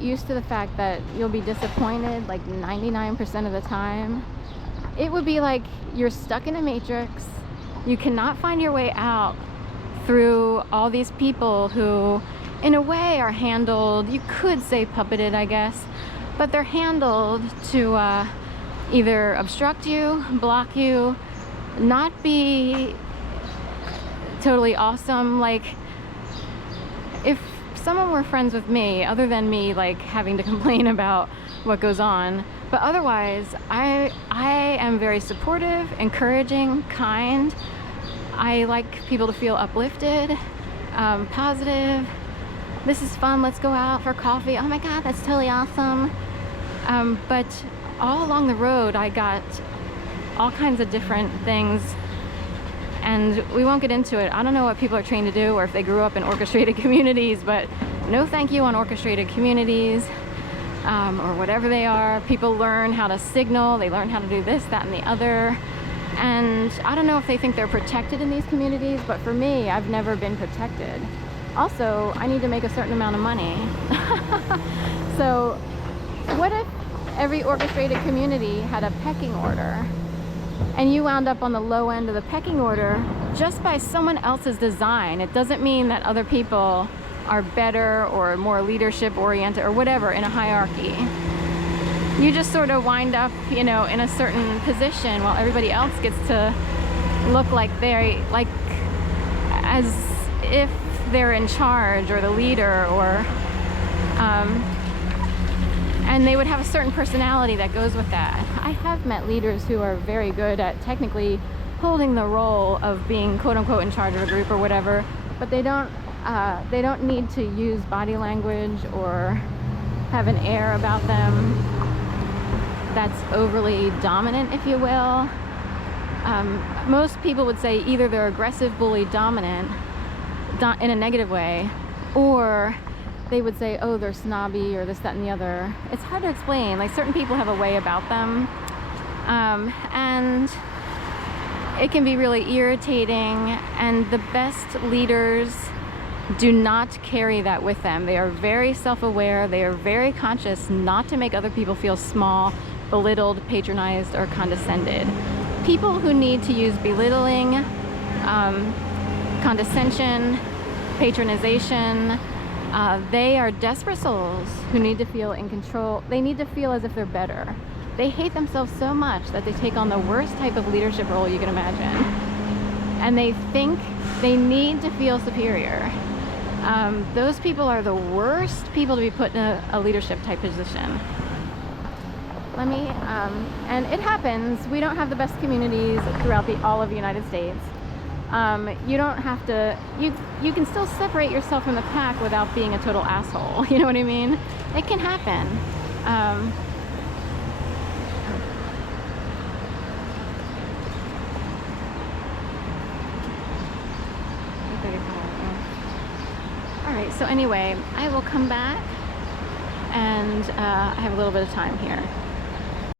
get used to the fact that you'll be disappointed like 99% of the time. It would be like you're stuck in a matrix. You cannot find your way out through all these people who, in a way, are handled, you could say puppeted, I guess, but they're handled to either obstruct you, block you, not be totally awesome. Like, if someone were friends with me, other than me like having to complain about what goes on, but otherwise I am very supportive, encouraging, kind. I like people to feel uplifted, positive. This is fun, let's go out for coffee. Oh my god, that's totally awesome. But all along the road I got all kinds of different things, and we won't get into it. I don't know what people are trained to do or if they grew up in orchestrated communities, but no thank you on orchestrated communities, or whatever they are. People learn how to signal, they learn how to do this, that, and the other. And I don't know if they think they're protected in these communities, but for me, I've never been protected. Also, I need to make a certain amount of money. So what if every orchestrated community had a pecking order, and you wound up on the low end of the pecking order just by someone else's design? It doesn't mean that other people are better or more leadership oriented or whatever in a hierarchy. You just sort of wind up, you know, in a certain position while everybody else gets to look like they're like as if they're in charge or the leader, or and they would have a certain personality that goes with that. I have met leaders who are very good at technically holding the role of being quote-unquote in charge of a group or whatever, but they don't need to use body language or have an air about them that's overly dominant, if you will. Most people would say either they're aggressive, bully, dominant in a negative way, or they would say, oh, they're snobby or this, that, and the other. It's hard to explain. Like, certain people have a way about them, and it can be really irritating, and the best leaders do not carry that with them. They are very self-aware. They are very conscious not to make other people feel small, belittled, patronized, or condescended. People who need to use belittling, condescension, patronization, they are desperate souls who need to feel in control. They need to feel as if they're better. They hate themselves so much that they take on the worst type of leadership role you can imagine. And they think they need to feel superior. Those people are the worst people to be put in a leadership type position. And it happens. We don't have the best communities throughout all of the United States. You don't have to, you can still separate yourself from the pack without being a total asshole. You know what I mean? It can happen. Alright, so anyway, I will come back, and I have a little bit of time here.